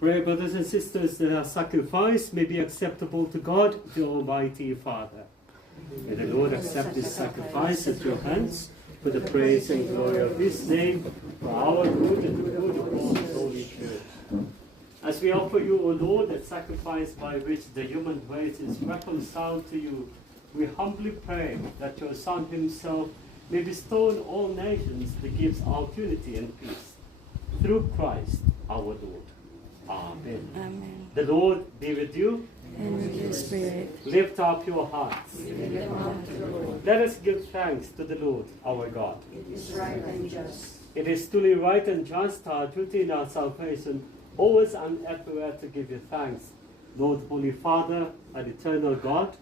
Pray, brothers and sisters, that our sacrifice may be acceptable to God, the Almighty Father. May the Lord accept this sacrifice at your hands for the praise and glory of His name, for our good and the good of all His holy church. As we offer you, O Lord, that sacrifice by which the human race is reconciled to you, we humbly pray that your Son Himself may bestow on all nations the gifts of unity and peace. Through Christ our Lord. Amen. Amen. The Lord be with you. And with your spirit. Lift up your hearts. We lift up to the Lord. Let us give thanks to the Lord our God. It is right and just. It is truly right and just, our duty in our salvation, always and everywhere to give you thanks, Lord, Holy Father, and eternal God.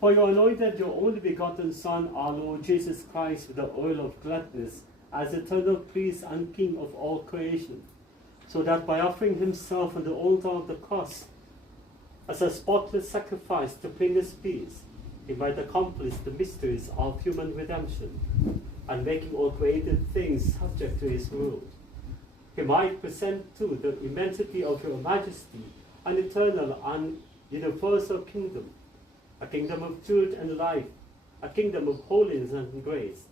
For you anointed your only begotten Son, our Lord Jesus Christ, with the oil of gladness, as eternal priest and king of all creation, so that by offering himself on the altar of the cross as a spotless sacrifice to bring us peace, he might accomplish the mysteries of human redemption and making all created things subject to his rule. He might present too the immensity of your majesty, an eternal and universal kingdom, a kingdom of truth and life, a kingdom of holiness and grace,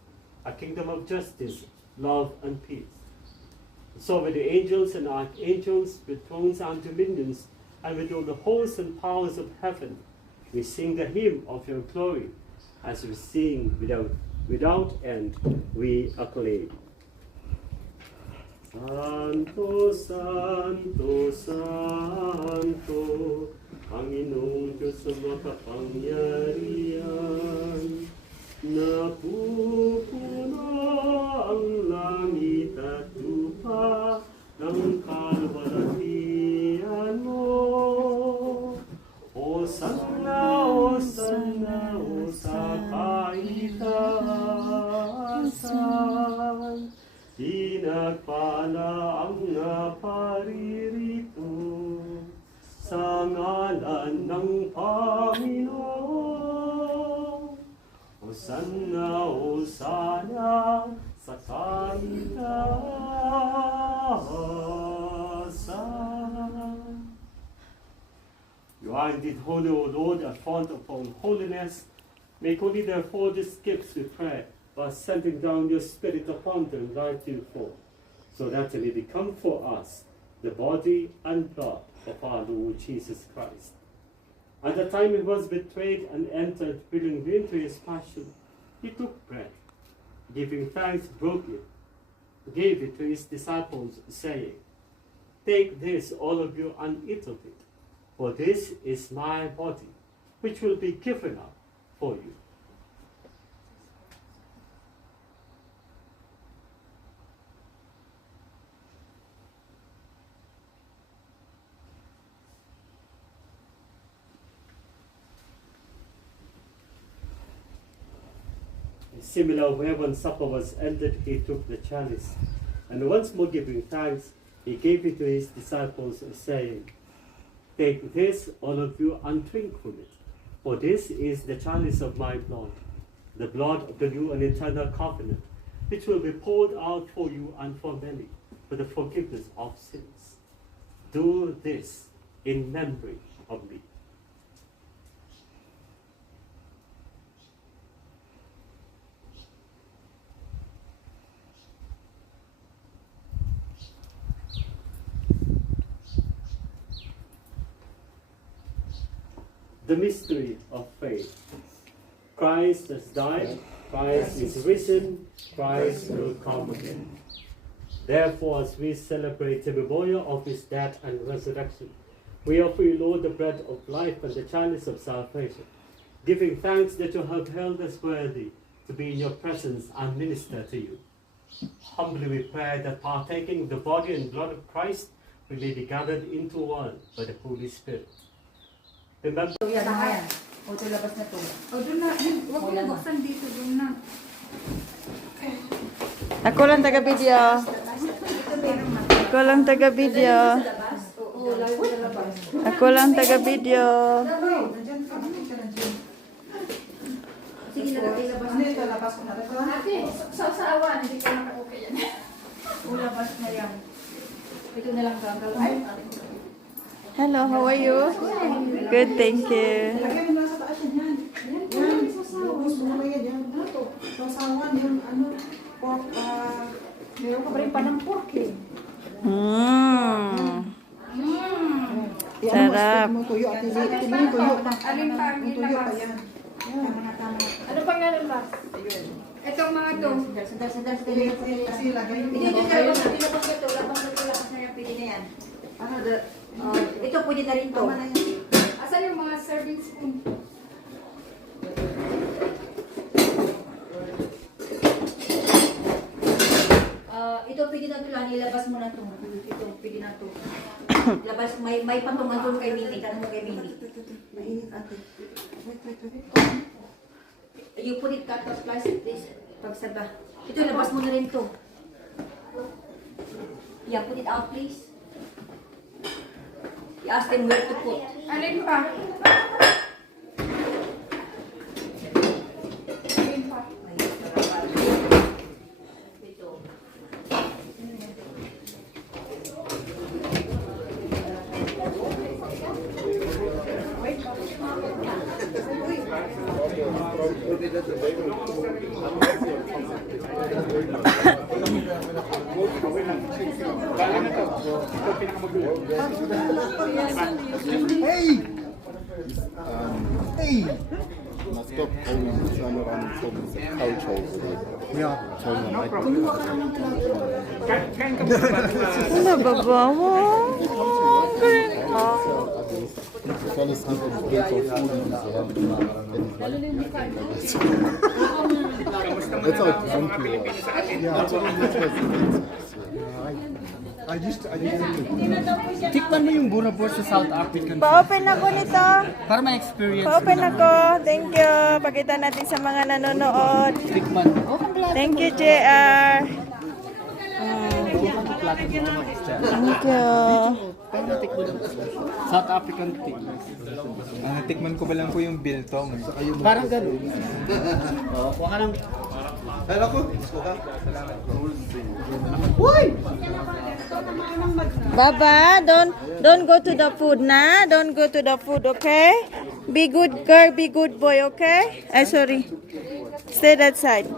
a kingdom of justice, love, and peace. So with the angels and archangels, with thrones and dominions, and with all the hosts and powers of heaven, we sing the hymn of your glory. As we sing without end, we acclaim. Santo, Santo, Santo, Panginoong Diyos sa makapangyarihan, napupuno ang langit at lupa ng kalwalhatian mo. Hosanna, Hosanna, o sa kaitaasan, pinagpala ang naparirito sa ngalan ng Panginoon. Hosanna, Hosanna sa kaitaasan. You are indeed holy, O Lord, a font of all holiness. Make holy therefore these gifts, we pray, by sending down your Spirit upon them rightly fall, so that they may become for us the body and blood of our Lord Jesus Christ. At the time he was betrayed and entered willingly into his passion, he took bread, giving thanks, broke it, gave it to his disciples, saying, "Take this, all of you, and eat of it, for this is my body, which will be given up for you." In similar way, when supper was ended, he took the chalice, and once more giving thanks, he gave it to his disciples, saying, "Take this, all of you, and drink from it, for this is the chalice of my blood, the blood of the new and eternal covenant, which will be poured out for you and for many, for the forgiveness of sins. Do this in memory of me." The mystery of faith. Christ has died, Christ is risen, Christ will come again. Therefore, as we celebrate the memorial of his death and resurrection, we offer you, Lord, the bread of life and the chalice of salvation, giving thanks that you have held us worthy to be in your presence and minister to you. Humbly we pray that partaking the body and blood of Christ, we may be gathered into one by the Holy Spirit. Remember, O, ito labas na to. O, doon na. Huwag mo buksan dito. Doon na. Ako lang taga-video. Ako lang taga-video. Oo, lalo sa labas. Ako lang taga-video. Nandiyan ka. Sige na, ilabas. Ano ito? Labas ko na ito. Ate, sa asawa, hindi ka naka-okay yan. labas na yan. Ito na lang gagawin. Hello, how are you? Good, thank you. Lagyan mo na sa taas yan. Yan. Gusto mo yan. Yan. Sausawan. Yung ano. Pork. Meron ka pa rin pa ng pork eh. Sarap. Mo tuyo at hindi tuyo. Alin pa ang Ang tuyo pa nilabas? yan. Tama na, tama na. Ano pang nalabas? Itong mga to. Sandal. Kasi lagay mo. Hindi, labas na ito. Labas na yan. Pwede na yan. Ano, ito pwede na rin to. Tama na yan. Asan yung mga serving spoon? Ito pwede na ito lang. Ilabas mo na ito. Ito pwede na ito. Labas, may patungan doon kay Mimi. Tanong mo kay Mimi. Mainit ate. Wait. You put it cut of plastic, please. Pagsaba. Ito, labas mo na rin ito. Yeah, put it out, please. You ask them where to put. Alin pa? Alin pa? Ito. Hey! Must stop going turn around from the couch over there. Yeah. Turn the mic. Ano ba ba? Galing. Fellas have a bit of food in his hand. That's how grumpy was. Yeah, that's what Tikman mo yung Burabor sa South African. Pa-open ako nito. Para may experience. Pa-open ako. Thank you. Pakita natin sa mga nanonood. Tikman. Thank you, JR. Thank you. South African tea. Tikman ko ba lang po yung biltong. Parang ganun. Huwag ka lang. Baba, don't go to the food na. Don't go to the food, okay? Be good girl, be good boy, okay? Ay, sorry. Stay that side.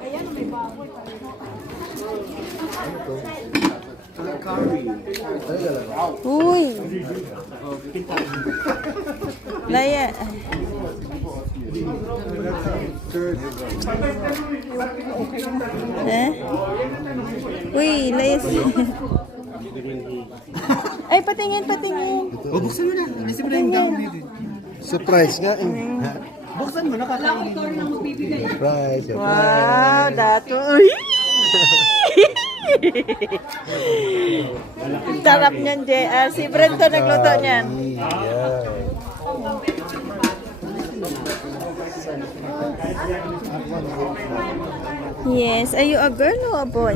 Uy. Laya. Eh? Uy, layas. Ay, patingin. Buksan mo na. Inisip na yung down dito. Surprise nga. Buksan mo na kakainin. Surprise. Wow, dato. Uy! Sarap niyan, JR. Si Brento nagluto niyan. Yes. Are you a girl or a boy?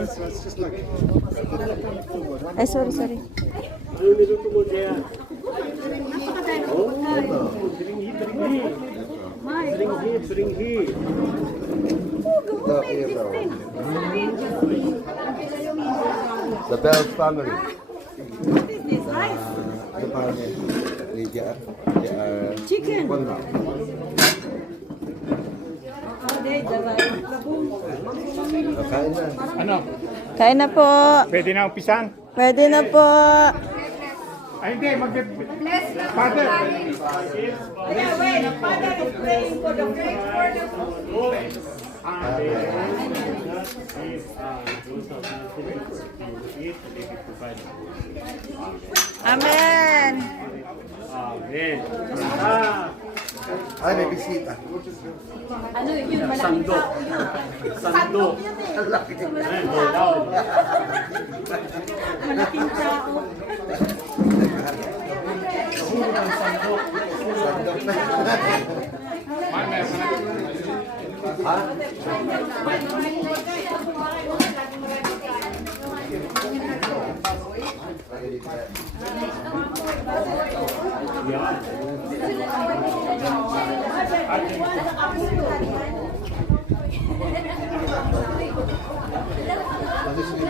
Ay, sorry. Ano niluto mo, Jaya? Oh, bring here. The Bell family. What is this? Rice? The family. Chicken. Kain na. Ano? Kain na po. Pwede na umpisan? Pwede na po. Ay hindi, Bless the Father. Amen. Amen. Ay, may bisita. Ano yun? Sando. Ayan, go down. Malaking tao.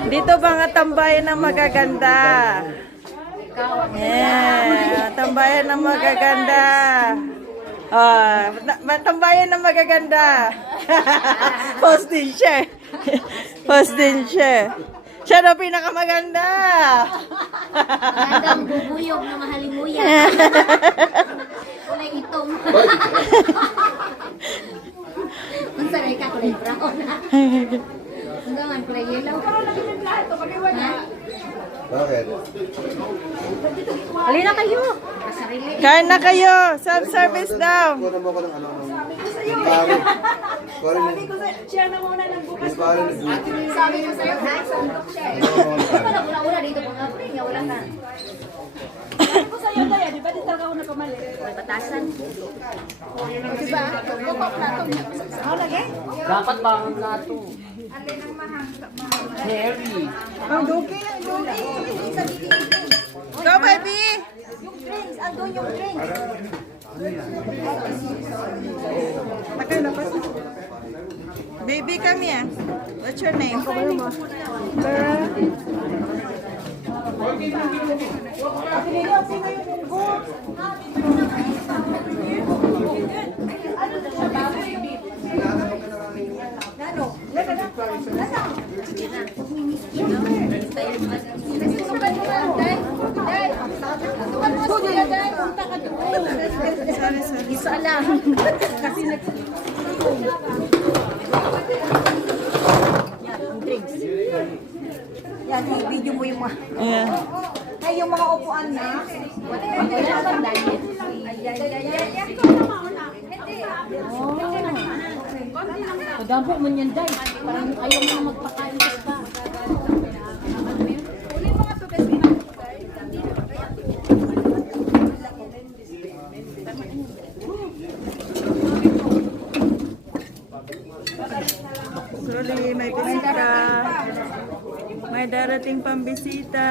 Dito mga tambayan na magaganda. Yeah, tambayan na magaganda. Tambayan na magaganda. Post din siya. Post din siya. Siya na pinakamaganda. Magandang bubuyog na mahalimuya. Kulay itong. Ang saray ka, kulay brown. Hanggang kulay yellow. Bakit? Halina kayo. Kasarili. Kain na kayo. Self-service daw. Kuha mo ko ng ano. Pare. Siya na muna ng bukas. Yung pare ni Buti. Sabi ko sa'yo, sandok siya eh. Wala una dito mga pre, nga wala ka. Sabi ko sa'yo tayo, di ba di talaga ako nagkamali? May batasan. Diba? Kukop na ito. Ako lagi? Dapat bang nato? Alin ang mahang. Harry. Go, baby. Yung drinks, andun yung drinks. Baby, come here. What's your name? Isa lang. Yan, i-video mo yung mga... Yeah. Ay, yung mga upuan na. Wala bang diet? Pagdampo mo niyan, Day. Parang ayaw mo na magpakain ka. Sorry, may bisita. May darating pambisita.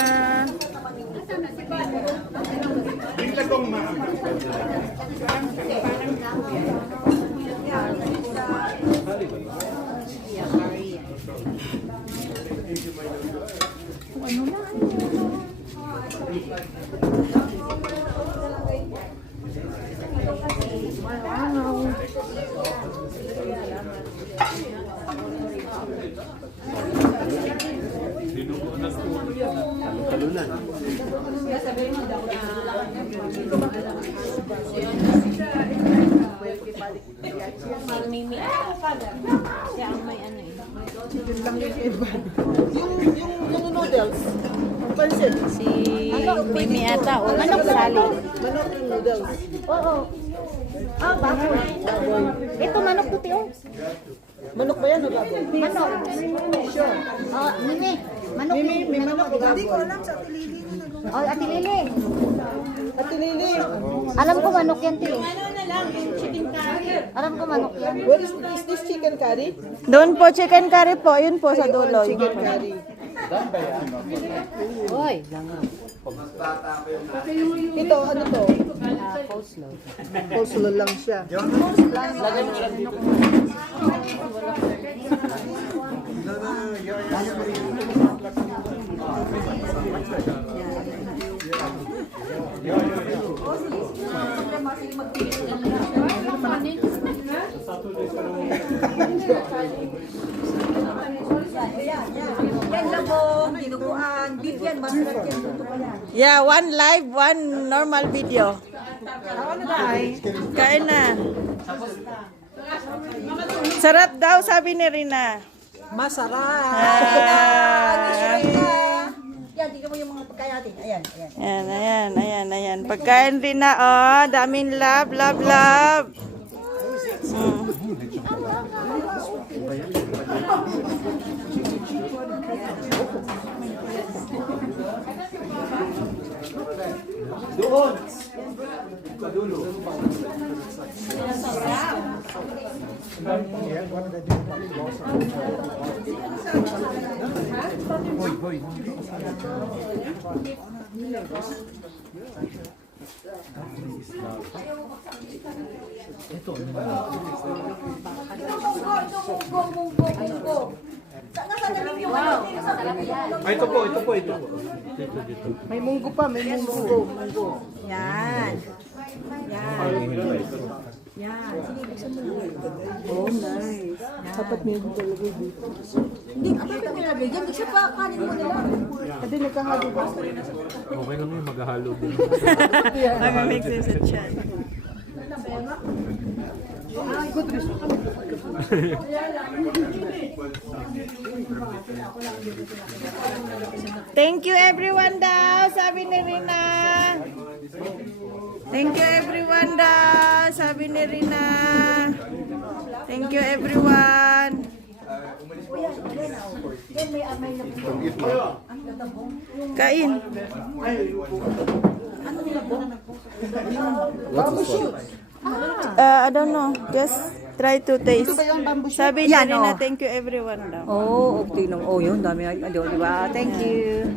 Yung noodles. Pansit. Si Mimi ata o si Sally. Manok yung noodles. Oo. Ah, bakit? Ito manok puti oh. Manok ba yan o baboy? Manok. Sure. Oh, Mimi. Manok. Mimi, may manok o Hindi ko baboy? alam sa Atilili na nag- Oh, Atilili. At tinili. Alam ko manok yan, Tili. Alam ko manok yan. What is this chicken curry? Doon po, chicken curry po. Yun po sa dulo. Chicken curry. Hoy, langaw. Ito, ano to? Coleslaw lang siya. Yan labong, dinuguan, beef yan, masarap yan. Luto pa yan. Yeah, one live, one normal video. Kain na. Sarap daw, sabi ni Rina. Masarap. Ah. Yan, tingnan mo yung mga pagkain natin. Ayan, ayan. Ayan, ayan, ayan, ayan. Pagkain rin na, oh. Daming love, love, love. Mm. Doon! Sa dulo. Munggo. Ay, ito po. May munggo pa, may munggo. Yan. Yan. Sige, buksan mo na. Oh, nice. Dapat meron talaga dito. Hindi, kapag mo nilagay dyan, di siya pa kanin mo nila. Kasi nagkahalo ba? Okay lang yun, maghahalo din. Mag-make sense siya. Thank you everyone daw, sabi ni Rina. Thank you everyone daw, sabi ni Rina. Thank you everyone. Kain. I don't know. Just try to taste. Sabi ni Rina, thank you everyone daw. Oh, okay lang. Oh, yun. Dami. Di ba? Thank you.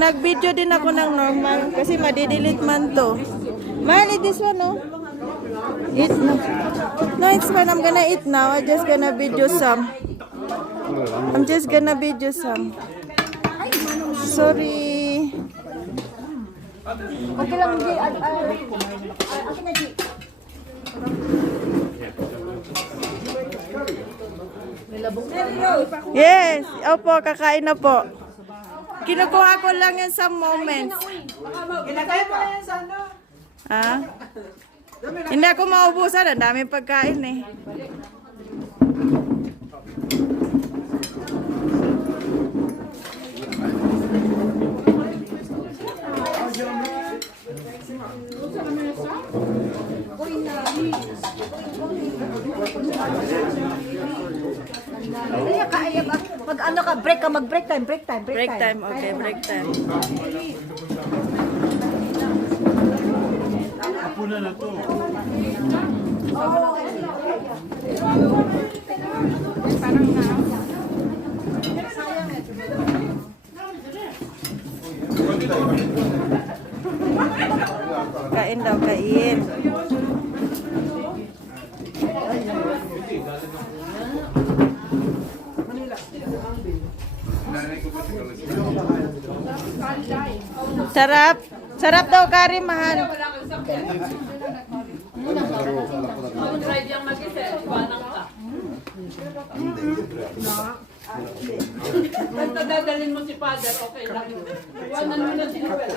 Nag-video din ako ng normal kasi madidelete man to. Man, eat this one, no? Eat no. No, it's fine. I'm gonna eat now. I'm just gonna video some. Sorry. Okay lang, G. Akin na, G. Yes. Opo, kakain na po. Kinukuha ko lang yan sa moments. Ilagay mo na yan sa ano? Ha? Hindi ako maubusan. Ang daming pagkain eh. Pag ano ka, break ka, mag-break time, break time. Break time. Okay, break time. Kain daw, kain. Sarap. Sarap daw kari, mahal. Basta dadalhin mo si Father, okay lang. Iwanan mo na si Noel.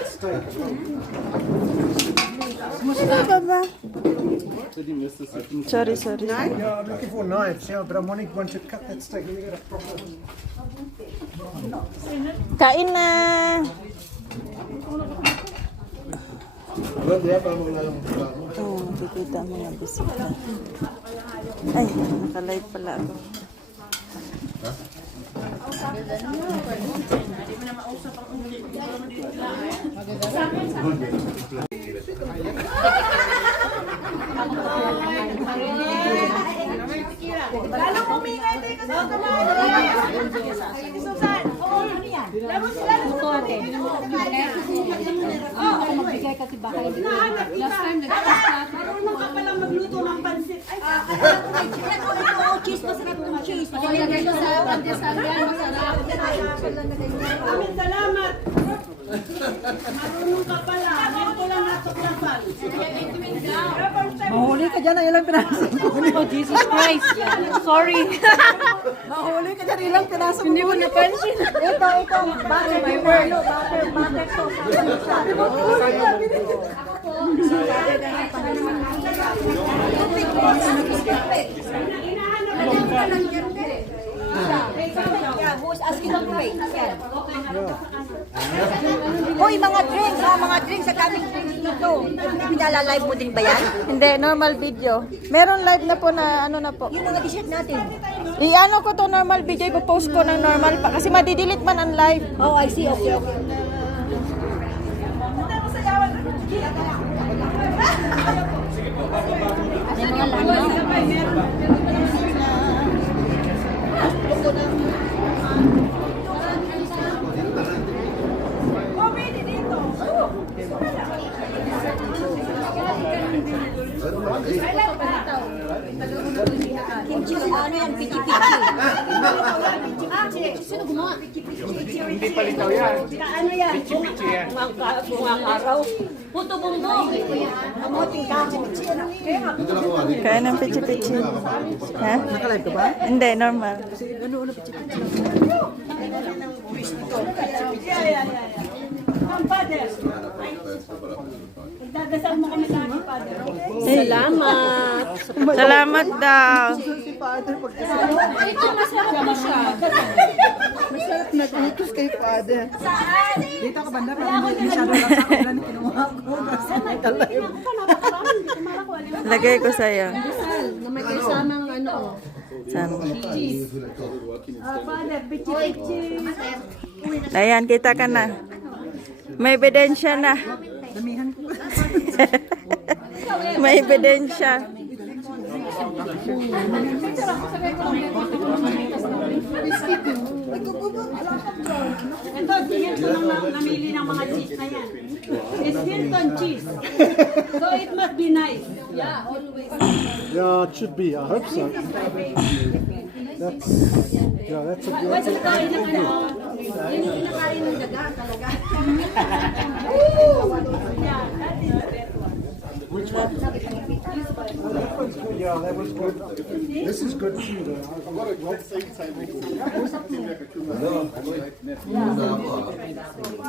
Ano ba ba? Sorry. Yeah, I'm looking for knives, yeah, but I'm wanting one to cut that steak. Let me get a proper one. Kain na. Oh, kikita mo na bisita. Ay, nakalive pala ako. Lalo kumingay tayo kasi ito Susan, oo, ano yan? Lalo sila na ito. Ako magbigay kasi baka hindi. Last time, nag-start. Marunong ka palang magluto ng pansit. Ay, Cheese, masarap itong cheese. Ilagay ko sa pandesal yan, masarap. maraming salamat. Marunong ka pala. Ngayon ko lang natuklasan. Mahuli ka dyan, ilang piraso. Oh, Jesus Christ. Sorry. Mahuli ka dyan ilang piraso. Hindi ko napansin. Ito, butter, butter to. Who's asking of praise? Hoy, mga drinks, sa daming drinks dito. Pinalalive mo din ba yan? Hindi, normal video. Meron live na po na ano na po. Yung mga t-shirt natin. I-ano ko to normal video, ipopost ko ng normal pa. Kasi madidelete man ang live. Oh, I see. Okay. May mga lana. Kimchi, ano yan? Pichi-pichi. Sino gumawa? Hindi palitaw yan. Ano yan? Pichi-pichi yan. Bungang araw. Puto bumbong. Kamuting kahoy. Kaya ng pichi-pichi. Ha? Nakalive ka ba? Hindi, normal. Kasi ano pichi-pichi. Ang father. Magdadasal mo kami sa aking father. Salamat. Salamat daw. Si Father pagkasama. Ito, masarap na siya. Masarap na utos kay Father. Dito ka banda para masyado lang sa ulan kinuha ko. Nakalive. Lagay ko sa'yo. Na may kasamang ano. Saan? Father, pichi-pichi. Ayan, kita ka na. May ebidensya na. Damihan ko. May ebidensya. Ito, tingin ko nang namili ng mga cheese na yan. It's Hilton cheese. So it must be nice. Yeah, always. Yeah, it should be. I hope so. That's a good. What's the kind of ano? Yun yung kinakain ng daga talaga. Yeah, that is the best one. Yeah, that was good. This is good too, though.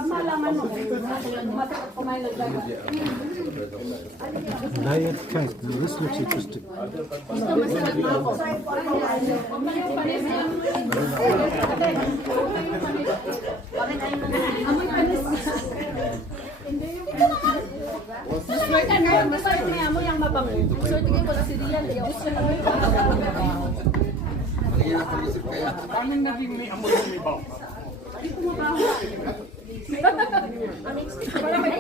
Malaman mo. Masarap kumain ng daga. Layered cake. Now this looks interesting. Masarap niya mo yung mabango. So, tingin ko na si Dian. Kaming naging may amoy umibaw. Para may